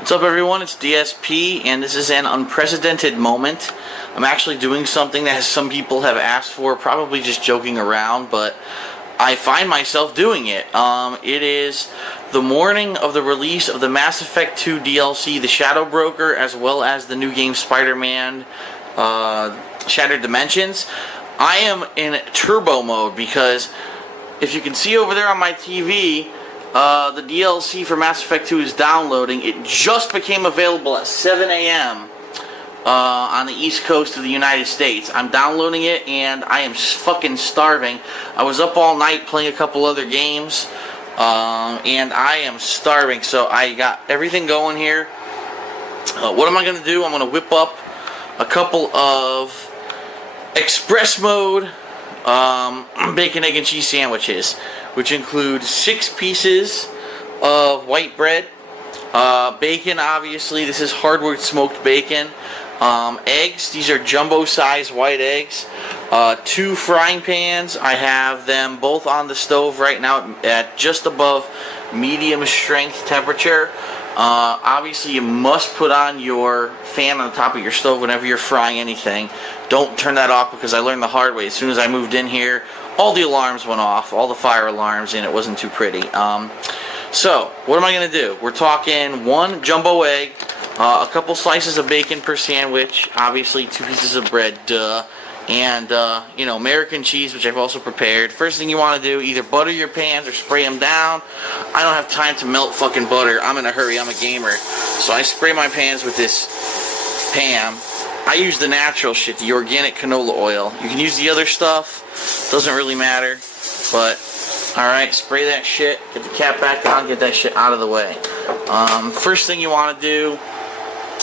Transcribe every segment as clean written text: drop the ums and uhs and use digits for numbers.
What's up, everyone? It's DSP, and this is an unprecedented moment. I'm actually doing something that some people have asked for, probably just joking around, but I find myself doing it. It is the morning of the release of the Mass Effect 2 DLC, The Shadow Broker, as well as the new game Spider-Man Shattered Dimensions. I am in turbo mode because if you can see over there on my TV, the DLC for Mass Effect 2 is downloading. It just became available at 7 a.m. On the East Coast of the United States. I'm downloading it and I am fucking starving. I was up all night playing a couple other games, and I am starving. So I got everything going here. What am I going to do? I'm going to whip up a couple of express mode bacon, egg, and cheese sandwiches, which include 6 pieces of white bread, bacon, obviously. This is hardwood smoked bacon. Eggs, these are jumbo size white eggs. 2 frying pans. I have them both on the stove right now at just above medium strength temperature. Obviously you must put on your fan on the top of your stove whenever you're frying anything. Don't turn that off, because I learned the hard way. As soon as I moved in here, all the alarms went off, all the fire alarms, and it wasn't too pretty. So what am I going to do? We're talking 1 jumbo egg, a couple slices of bacon per sandwich, obviously 2 pieces of bread, duh, and American cheese, which I've also prepared. First thing you want to do, either butter your pans or spray them down. I don't have time to melt fucking butter. I'm in a hurry. I'm a gamer. So I spray my pans with this Pam. I use the natural shit, the organic canola oil. You can use the other stuff. Doesn't really matter. But, alright, spray that shit. Get the cap back on. Get that shit out of the way. First thing you want to do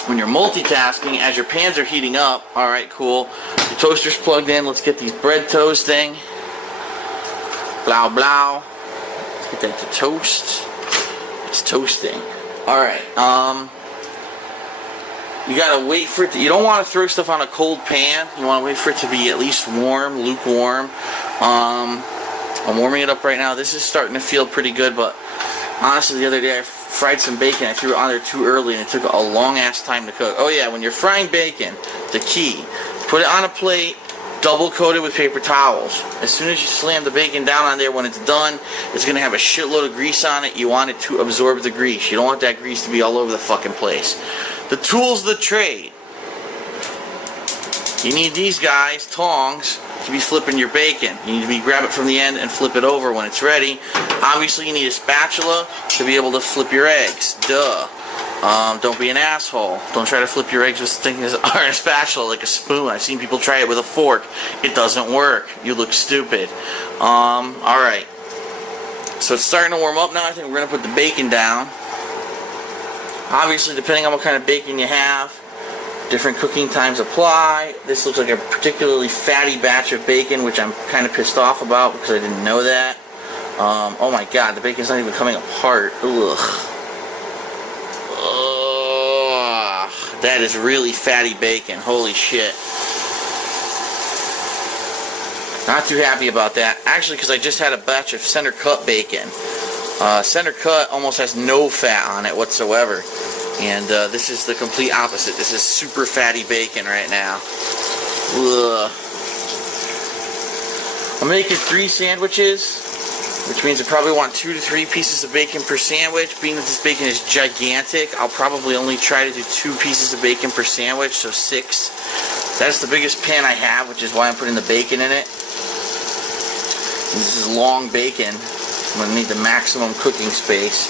when you're multitasking, as your pans are heating up, alright, cool. Your toaster's plugged in. Let's get these bread toasting. Blow, blow. Let's get that to toast. It's toasting. Alright, you gotta wait for it to, you don't want to throw stuff on a cold pan. You want to wait for it to be at least warm, lukewarm. I'm warming it up right now. This is starting to feel pretty good, but honestly, the other day I fried some bacon. I threw it on there too early, and it took a long ass time to cook. Oh yeah, when you're frying bacon, the key, put it on a plate, double coat it with paper towels. As soon as you slam the bacon down on there, when it's done, it's going to have a shitload of grease on it. You want it to absorb the grease. You don't want that grease to be all over the fucking place. The tools of the trade. You need these guys, tongs, to be flipping your bacon. You need to grab it from the end and flip it over when it's ready. Obviously you need a spatula to be able to flip your eggs. Duh. Don't be an asshole. Don't try to flip your eggs with things or a spatula like a spoon. I've seen people try it with a fork. It doesn't work. You look stupid. Alright. So it's starting to warm up now. I think we're going to put the bacon down. Obviously, depending on what kind of bacon you have, different cooking times apply. This looks like a particularly fatty batch of bacon, which I'm kind of pissed off about because I didn't know that. Oh my god, the bacon's not even coming apart. Ugh. Ugh. That is really fatty bacon. Holy shit. Not too happy about that. Actually, because I just had a batch of center cut bacon. Center cut almost has no fat on it whatsoever. And this is the complete opposite. This is super fatty bacon right now. Ugh. I'm making 3 sandwiches, which means I probably want 2 to 3 pieces of bacon per sandwich. Being that this bacon is gigantic, I'll probably only try to do 2 pieces of bacon per sandwich, so 6. That's the biggest pan I have, which is why I'm putting the bacon in it. This is long bacon. I'm going to need the maximum cooking space.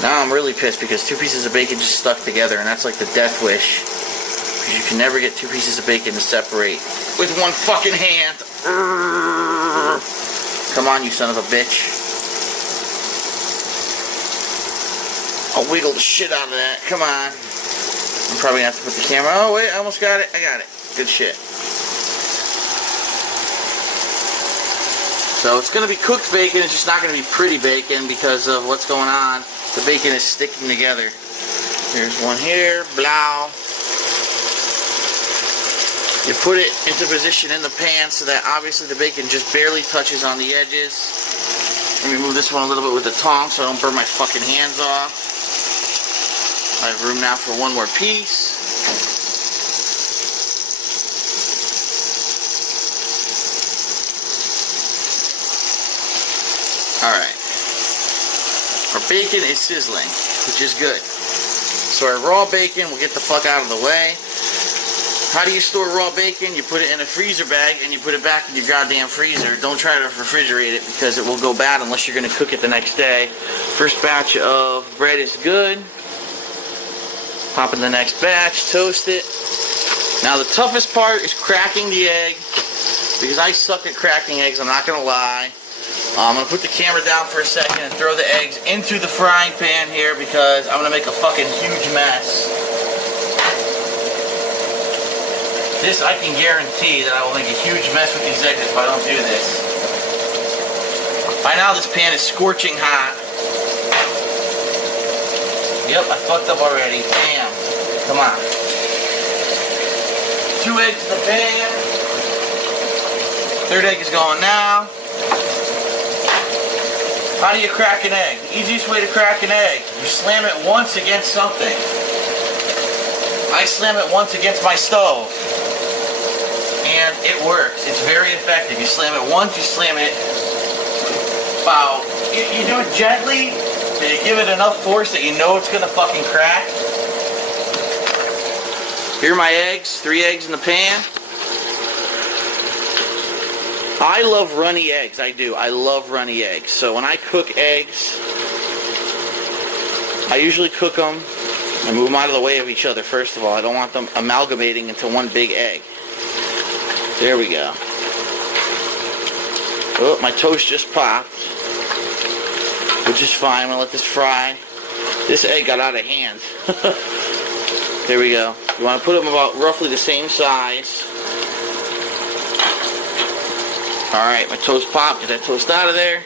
Now I'm really pissed because 2 pieces of bacon just stuck together, and that's like the death wish. Because you can never get 2 pieces of bacon to separate with one fucking hand. Come on, you son of a bitch. I'll wiggle the shit out of that. Come on. I'm probably going to have to put the camera... Oh, wait, I almost got it. I got it. Good shit. So it's going to be cooked bacon. It's just not going to be pretty bacon because of what's going on. The bacon is sticking together. Here's one here. Blow. You put it into position in the pan so that obviously the bacon just barely touches on the edges. Let me move this one a little bit with the tongs so I don't burn my fucking hands off. I have room now for one more piece. Alright. Our bacon is sizzling, which is good. So our raw bacon will get the fuck out of the way. How do you store raw bacon? You put it in a freezer bag and you put it back in your goddamn freezer. Don't try to refrigerate it because it will go bad unless you're going to cook it the next day. First batch of bread is good. Pop in the next batch, toast it. Now the toughest part is cracking the egg because I suck at cracking eggs, I'm not going to lie. I'm going to put the camera down for a second and throw the eggs into the frying pan here because I'm going to make a fucking huge mess. This, I can guarantee that I will make a huge mess with these eggs if I don't do this. By now this pan is scorching hot. Yep, I fucked up already. Bam. Come on. 2 eggs in the pan. 3rd egg is going now. How do you crack an egg? The easiest way to crack an egg, you slam it once against something. I slam it once against my stove. And it works. It's very effective. You slam it once, you slam it about, you do it gently, but you give it enough force that you know it's going to fucking crack. Here are my eggs. 3 eggs in the pan. I love runny eggs. I do. I love runny eggs. So when I cook eggs, I usually cook them and move them out of the way of each other first of all. I don't want them amalgamating into one big egg. There we go. Oh, my toast just popped, which is fine. I'm going to let this fry. This egg got out of hand. There we go. You want to put them about roughly the same size. Alright, my toast popped. Get that toast out of there.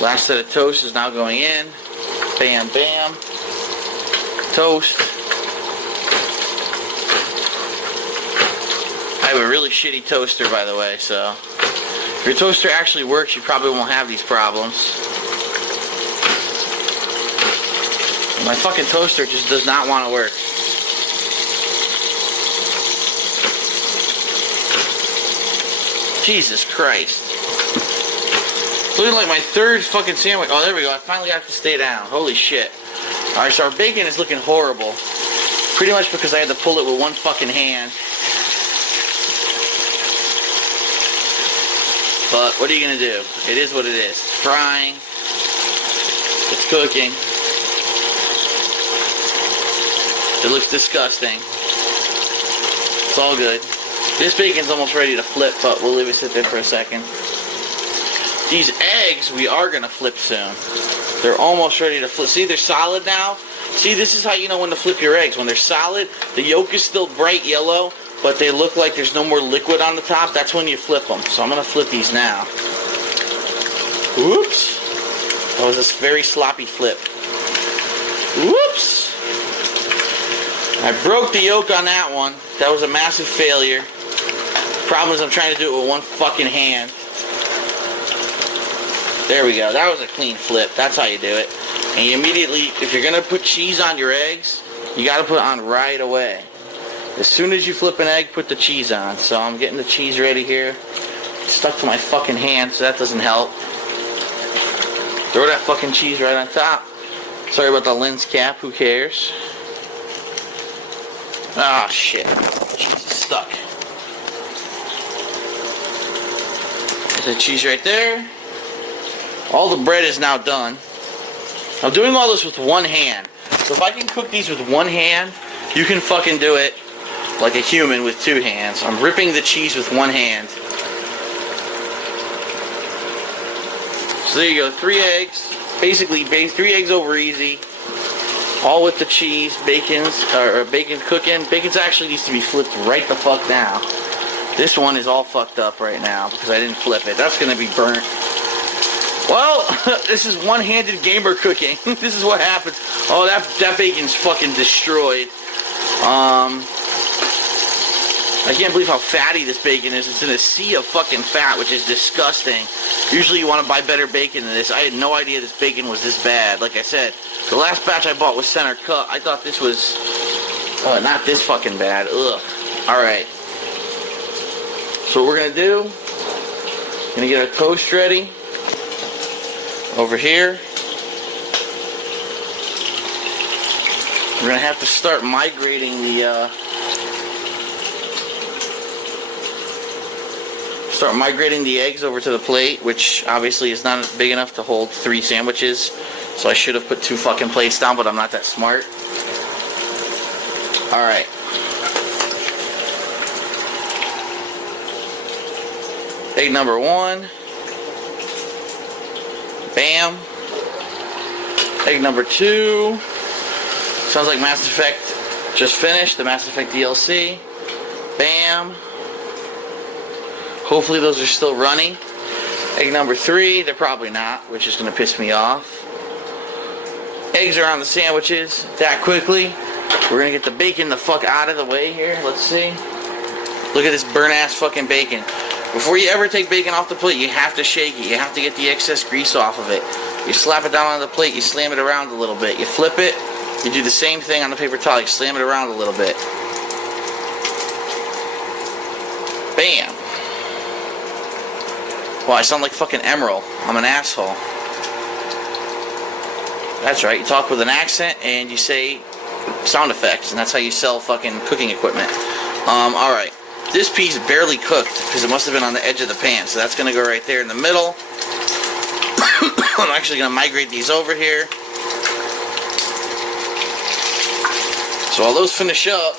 Last set of toast is now going in. Bam, bam. Toast. I have a really shitty toaster, by the way, so if your toaster actually works, you probably won't have these problems. My fucking toaster just does not want to work. Jesus Christ. It's looking like my 3rd fucking sandwich. Oh, there we go. I finally got to stay down. Holy shit. Alright, so our bacon is looking horrible. Pretty much because I had to pull it with one fucking hand. But what are you going to do? It is what it is. It's frying. It's cooking. It looks disgusting. It's all good. This bacon's almost ready to flip, but we'll leave it sit there for a second. These eggs, we are going to flip soon. They're almost ready to flip. See, they're solid now. See, this is how you know when to flip your eggs. When they're solid, the yolk is still bright yellow, but they look like there's no more liquid on the top. That's when you flip them. So I'm going to flip these now. Oops. That was a very sloppy flip. Whoops. I broke the yolk on that one. That was a massive failure. Problem is I'm trying to do it with one fucking hand. There we go. That was a clean flip. That's how you do it. And you immediately, if you're going to put cheese on your eggs, you got to put it on right away. As soon as you flip an egg, put the cheese on. So I'm getting the cheese ready here. It's stuck to my fucking hand, so that doesn't help. Throw that fucking cheese right on top. Sorry about the lens cap. Who cares? Ah, shit. Cheese is stuck. There's the cheese right there. All the bread is now done. I'm doing all this with one hand. So if I can cook these with one hand, you can fucking do it like a human with 2 hands. I'm ripping the cheese with one hand. So there you go, 3 eggs. Basically, 3 eggs over easy. All with the cheese, bacon cooking. Bacon's actually needs to be flipped right the fuck now. This one is all fucked up right now because I didn't flip it. That's gonna be burnt. Well, this is one-handed gamer cooking. This is what happens. Oh, that bacon's fucking destroyed. I can't believe how fatty this bacon is. It's in a sea of fucking fat, which is disgusting. Usually you want to buy better bacon than this. I had no idea this bacon was this bad. Like I said, The last batch I bought was center cut. I thought this was not this fucking bad. Ugh. Alright. So what we're going to do, going to get our toast ready over here. We're going to have to start migrating the eggs over to the plate, which obviously is not big enough to hold 3 sandwiches. So I should have put 2 fucking plates down, but I'm not that smart. Alright. Egg number 1. Bam. Egg number 2. Sounds like Mass Effect just finished, the Mass Effect DLC. Bam. Hopefully those are still running. Egg number 3, they're probably not, which is going to piss me off. Eggs are on the sandwiches that quickly. We're going to get the bacon the fuck out of the way here. Let's see. Look at this burnt ass fucking bacon. Before you ever take bacon off the plate, you have to shake it. You have to get the excess grease off of it. You slap it down on the plate, you slam it around a little bit. You flip it, you do the same thing on the paper towel. You slam it around a little bit. Bam. Well, I sound like fucking Emerald. I'm an asshole. That's right, you talk with an accent and you say sound effects, and that's how you sell fucking cooking equipment. Alright. This piece barely cooked because it must have been on the edge of the pan, so that's going to go right there in the middle. I'm actually going to migrate these over here. So while those finish up,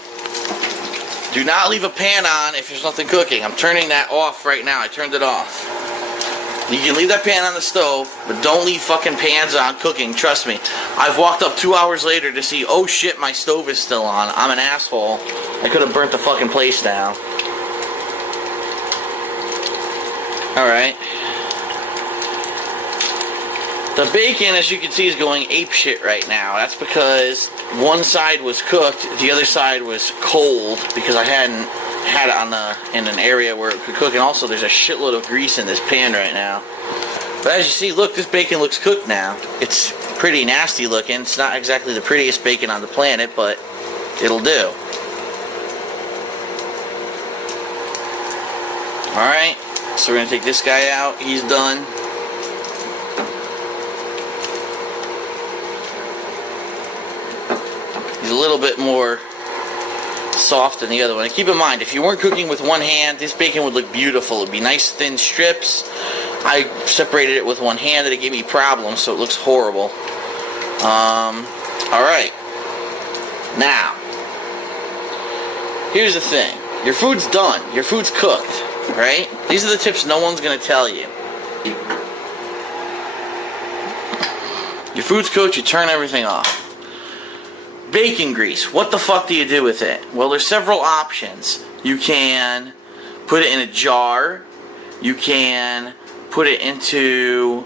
do not leave a pan on if there's nothing cooking. I'm turning that off right now. I turned it off. You can leave that pan on the stove, but don't leave fucking pans on cooking. Trust me. I've walked up 2 hours later to see, oh shit, my stove is still on. I'm an asshole. I could have burnt the fucking place down. Alright. The bacon, as you can see, is going apeshit right now. That's because one side was cooked, the other side was cold, because I hadn't had it in an area where it could cook, and also there's a shitload of grease in this pan right now. But as you see, look, this bacon looks cooked now. It's pretty nasty looking. It's not exactly the prettiest bacon on the planet, but it'll do. Alright, so we're going to take this guy out. He's done. He's a little bit more soft than the other one. And keep in mind, if you weren't cooking with one hand, this bacon would look beautiful. It'd be nice thin strips. I separated it with one hand and it gave me problems, so it looks horrible. Alright. Now, here's the thing. Your food's done. Your food's cooked. Right? These are the tips no one's going to tell you. Your food's cooked, you turn everything off. Bacon grease. What the fuck do you do with it? Well, there's several options. You can put it in a jar. You can put it into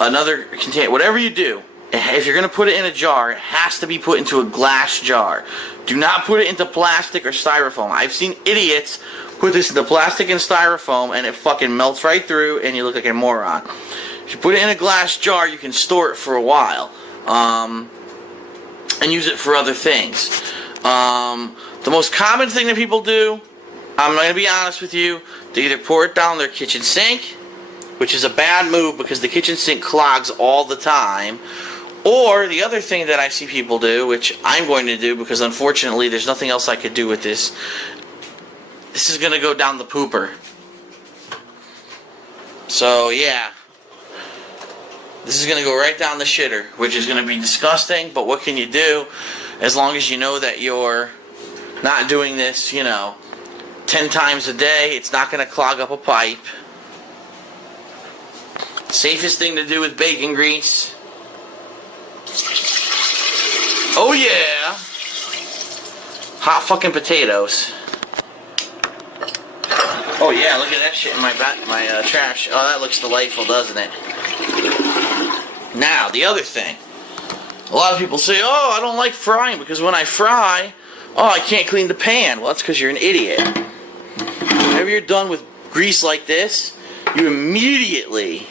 another container. Whatever you do, if you're going to put it in a jar, it has to be put into a glass jar. Do not put it into plastic or styrofoam. I've seen idiots put this into plastic and styrofoam and it fucking melts right through and you look like a moron. If you put it in a glass jar, you can store it for a while. And use it for other things. The most common thing that people do, I'm going to be honest with you, they either pour it down their kitchen sink, which is a bad move because the kitchen sink clogs all the time, or the other thing that I see people do, which I'm going to do because unfortunately there's nothing else I could do with this, this is going to go down the pooper. So yeah. This is going to go right down the shitter, which is going to be disgusting, but what can you do as long as you know that you're not doing this, 10 times a day? It's not going to clog up a pipe. Safest thing to do with bacon grease. Oh yeah! Hot fucking potatoes. Oh yeah, look at that shit in my trash. Oh, that looks delightful, doesn't it? Now, the other thing. A lot of people say, oh, I don't like frying because when I fry, oh, I can't clean the pan. Well, that's because you're an idiot. Whenever you're done with grease like this, you immediately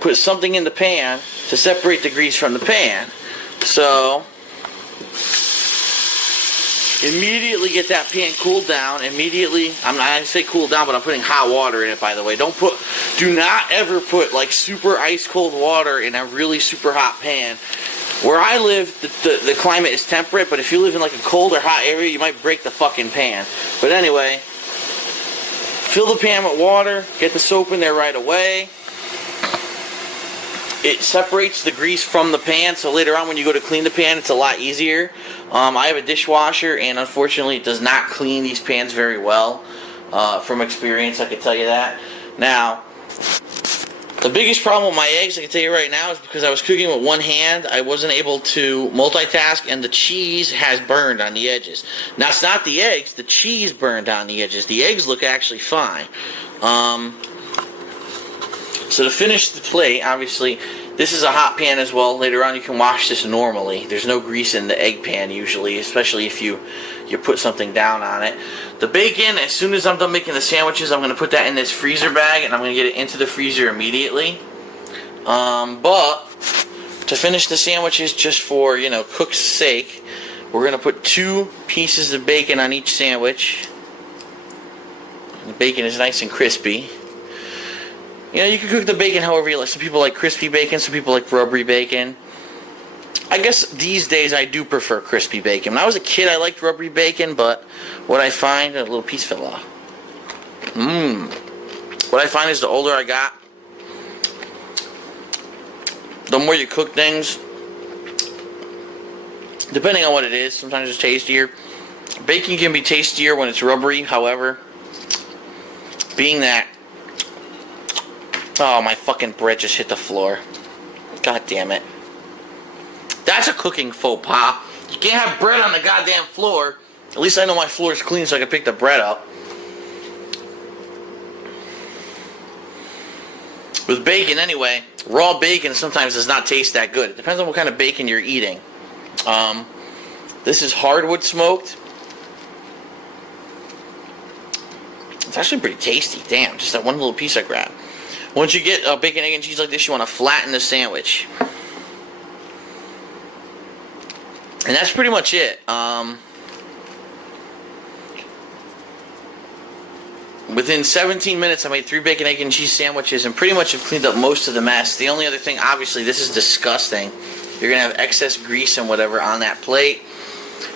put something in the pan to separate the grease from the pan. So immediately get that pan cooled down. Immediately, I'm not going to say cool down, but I'm putting hot water in it, by the way. Do not ever put like super ice cold water in a really super hot pan. Where I live, the climate is temperate, but if you live in like a cold or hot area, you might break the fucking pan. But anyway, fill the pan with water, get the soap in there right away. It separates the grease from the pan, so later on when you go to clean the pan, it's a lot easier. I have a dishwasher, and unfortunately it does not clean these pans very well. From experience, I can tell you that. Now, the biggest problem with my eggs, I can tell you right now, is because I was cooking with one hand, I wasn't able to multitask, and the cheese has burned on the edges. Now, it's not the eggs, the cheese burned on the edges. The eggs look actually fine. So to finish the plate, obviously, this is a hot pan as well. Later on, you can wash this normally. There's no grease in the egg pan usually, especially if you put something down on it. The bacon, as soon as I'm done making the sandwiches, I'm going to put that in this freezer bag, and I'm going to get it into the freezer immediately. But to finish the sandwiches, just for, cook's sake, we're going to put 2 pieces of bacon on each sandwich. The bacon is nice and crispy. You can cook the bacon however you like. Some people like crispy bacon, some people like rubbery bacon. I guess these days I do prefer crispy bacon. When I was a kid, I liked rubbery bacon, but what I find, a little piece fell off. What I find is the older I got, the more you cook things, depending on what it is, sometimes it's tastier. Bacon can be tastier when it's rubbery, however, being that... Oh, my fucking bread just hit the floor. God damn it. That's a cooking faux pas. You can't have bread on the goddamn floor. At least I know my floor is clean so I can pick the bread up. With bacon, anyway, raw bacon sometimes does not taste that good. It depends on what kind of bacon you're eating. This is hardwood smoked. It's actually pretty tasty. Damn, just that one little piece I grabbed. Once you get bacon, egg, and cheese like this, you want to flatten the sandwich. And that's pretty much it. Within 17 minutes, I made 3 bacon, egg, and cheese sandwiches and pretty much have cleaned up most of the mess. The only other thing, obviously, this is disgusting. You're going to have excess grease and whatever on that plate.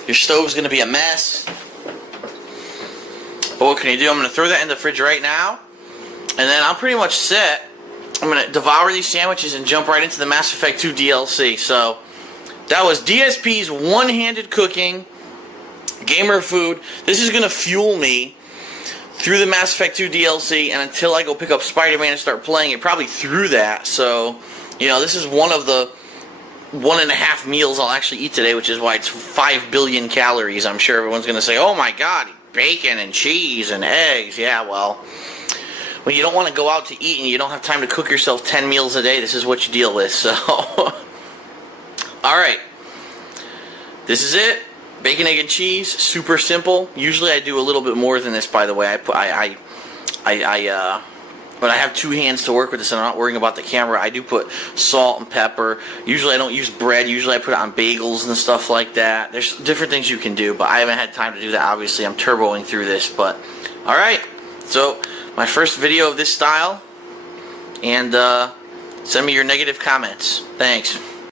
Your stove's going to be a mess. But what can you do? I'm going to throw that in the fridge right now. And then I'm pretty much set. I'm going to devour these sandwiches and jump right into the Mass Effect 2 DLC. So, that was DSP's one-handed cooking, gamer food. This is going to fuel me through the Mass Effect 2 DLC and until I go pick up Spider-Man and start playing it, probably through that. So, this is one of the 1.5 meals I'll actually eat today, which is why it's 5 billion calories. I'm sure everyone's going to say, oh my god, bacon and cheese and eggs. Yeah, well... When you don't want to go out to eat and you don't have time to cook yourself 10 meals a day, this is what you deal with. So, alright. This is it. Bacon, egg, and cheese. Super simple. Usually I do a little bit more than this, by the way. But I have 2 hands to work with this and I'm not worrying about the camera. I do put salt and pepper. Usually I don't use bread. Usually I put it on bagels and stuff like that. There's different things you can do, but I haven't had time to do that, obviously. I'm turboing through this, but alright. So, my first video of this style, and send me your negative comments. Thanks.